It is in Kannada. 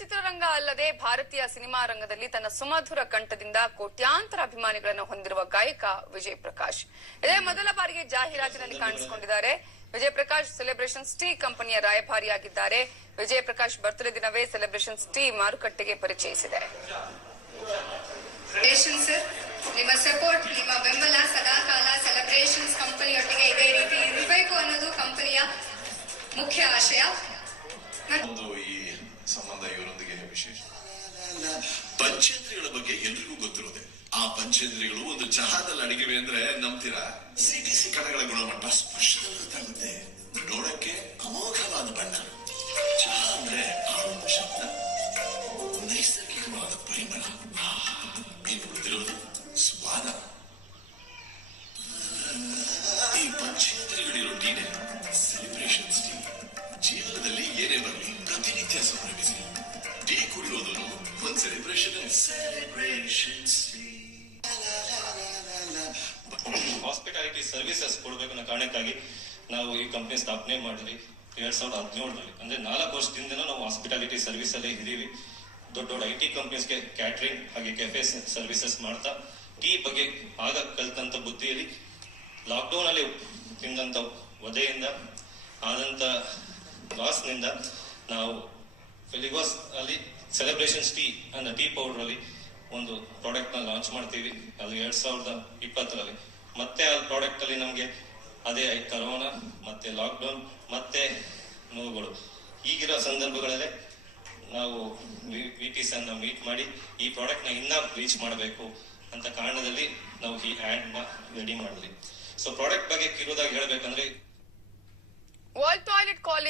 ಚಿತ್ರರಂಗ ಅಲ್ಲದೆ ಭಾರತೀಯ ಸಿನಿಮಾ ರಂಗದಲ್ಲಿ ತನ್ನ ಸುಮಧುರ ಕಂಠದಿಂದ ಕೋಟ್ಯಾಂತರ ಅಭಿಮಾನಿಗಳನ್ನು ಹೊಂದಿರುವ ಗಾಯಕ ವಿಜಯ್ ಪ್ರಕಾಶ್ ಇದೇ ಮೊದಲ ಬಾರಿಗೆ ಜಾಹೀರಾತಿನಲ್ಲಿ ಕಾಣಿಸಿಕೊಂಡಿದ್ದಾರೆ. ವಿಜಯ್ ಪ್ರಕಾಶ್ ಸೆಲೆಬ್ರೇಷನ್ಸ್ ಟೀ ಕಂಪನಿಯ ರಾಯಭಾರಿಯಾಗಿದ್ದಾರೆ. ವಿಜಯ್ ಪ್ರಕಾಶ್ ಬರ್ತ್ಡೇ ದಿನವೇ ಸೆಲೆಬ್ರೇಷನ್ಸ್ ಟೀ ಮಾರುಕಟ್ಟೆಗೆ ಪರಿಚಯಿಸಿದೆ. ನಿಮ್ಮ ಸಪೋರ್ಟ್, ನಿಮ್ಮ ಬೆಂಬಲ ಸದಾಕಾಲ ಸೆಲೆಬ್ರೇಷನ್ಸ್ ಕಂಪನಿಯೊಟ್ಟಿಗೆ ಇದೇ ರೀತಿ ಇರಬೇಕು ಅನ್ನೋದು ಕಂಪನಿಯ ಮುಖ್ಯ ಆಶಯ. ಈ ಸಂಬಂಧ ಇವರೊಂದಿಗೆ ವಿಶೇಷ. ಪಂಚೇಂದ್ರಿಯಗಳ ಬಗ್ಗೆ ಎಲ್ರಿಗೂ ಗೊತ್ತಿರೋದೆ. ಆ ಪಂಚೇಂದ್ರಿಯಗಳು ಒಂದು ಚಹಾದಲ್ಲಿ ಅಡಿಗೆವೆ ಅಂದ್ರೆ ನಂಬ್ತೀರಾ? ಸಿಟಿಸಿ ಕಣಗಳ ಗುಣಮಟ್ಟ ಸ್ಪರ್ಶದಲ್ಲಿ ಗೊತ್ತಾಗುತ್ತೆ. ನೋಡಕ್ಕೆ ಅಮೋಘವಾದ ಬಣ್ಣ. ಚಹಾ ಅಂದ್ರೆ ಆನಂದ ಶಬ್ದ, ನೈಸರ್ಗಿಕವಾದ ಪರಿಮಳ. ಇನ್ನು ಉಳಿದಿರೋದು ಸ್ವಾದ. ಈ ಪಂಚೇಂದ್ರಿಯಗಳಿರೋ ಟೀನೆ ಸೆಲೆಬ್ರೇಷನ್ಸ್ ಟೀ. ಜೀವನದಲ್ಲಿ ಏನೇ ಬರಲಿ ಪ್ರತಿನಿತ್ಯ ಸಂಭ್ರಮಿಸಿ. ಟೀ ಕುಡಿಯೋದು ಒಂದು ಸೆಲೆಬ್ರೇಷನ್ಸ್ ಟೀ. ಹಾಸ್ಪಿಟಾಲಿಟಿ ಸರ್ವಿಸಸ್ ಕೊಡಬೇಕು ಅನ್ನೋ ಕಾರಣಕ್ಕಾಗಿ ನಾವು ಈ ಕಂಪನಿ ಸ್ಥಾಪನೆ ಮಾಡಿದ್ವಿ 2017ರಲ್ಲಿ. ಅಂದ್ರೆ 4 ವರ್ಷದಿಂದ ನಾವು ಹಾಸ್ಪಿಟಾಲಿಟಿ ಸರ್ವಿಸ್ ಅಲ್ಲೇ ಇದೀವಿ. ದೊಡ್ಡ IT ಕಂಪನೀಸ್ಗೆ ಕ್ಯಾಟರಿಂಗ್ ಹಾಗೆ ಕೆಫೆ ಸರ್ವಿಸಸ್ ಮಾಡ್ತಾ ಟೀ ಬಗ್ಗೆ ಆಗ ಕಲ್ತಂತ ಬುದ್ಧಿಯಲ್ಲಿ ಲಾಕ್ಡೌನ್ ಅಲ್ಲಿ ತಿಂದಂತ ವಧೆಯಿಂದ ಆದಂತ ಲಾಸ್ ನಿಂದ ನಾವು ಫೆಲಿಗೋಸ್ ಅಲ್ಲಿ ಸೆಲೆಬ್ರೇಷನ್ಸ್ ಟೀ ಅಂದ್ರೆ ಟೀ ಪೌಡರ್ ಅಲ್ಲಿ ಒಂದು ಪ್ರಾಡಕ್ಟ್ ನ ಲಾಂಚ್ ಮಾಡ್ತೀವಿ. ಅದು 2020ರಲ್ಲಿ. ಮತ್ತೆ ಆ ಪ್ರಾಡಕ್ಟ್ ಅಲ್ಲಿ ನಮ್ಗೆ ಅದೇ ಕರೋನಾ ಮತ್ತೆ ಲಾಕ್ಡೌನ್ ಮತ್ತೆ ನೋವುಗಳು ಈಗಿರೋ ಸಂದರ್ಭಗಳಲ್ಲೇ ನಾವು VPs ಅನ್ನ ಮೀಟ್ ಮಾಡಿ ಈ ಪ್ರಾಡಕ್ಟ್ ನ ಇನ್ನ ರೀಚ್ ಮಾಡಬೇಕು ಅಂತ ಕಾರಣದಲ್ಲಿ ನಾವು ಈ ಆಡ್ ನ ರೆಡಿ ಮಾಡಿದ್ವಿ. ಸೊ ಪ್ರಾಡಕ್ಟ್ ಬಗ್ಗೆ ಕಿರುದಾಗಿ ಹೇಳ್ಬೇಕಂದ್ರೆ ವರ್ಲ್ಡ್ ಟಾಯ್ಲೆಟ್ ಕಾಲೇಜ್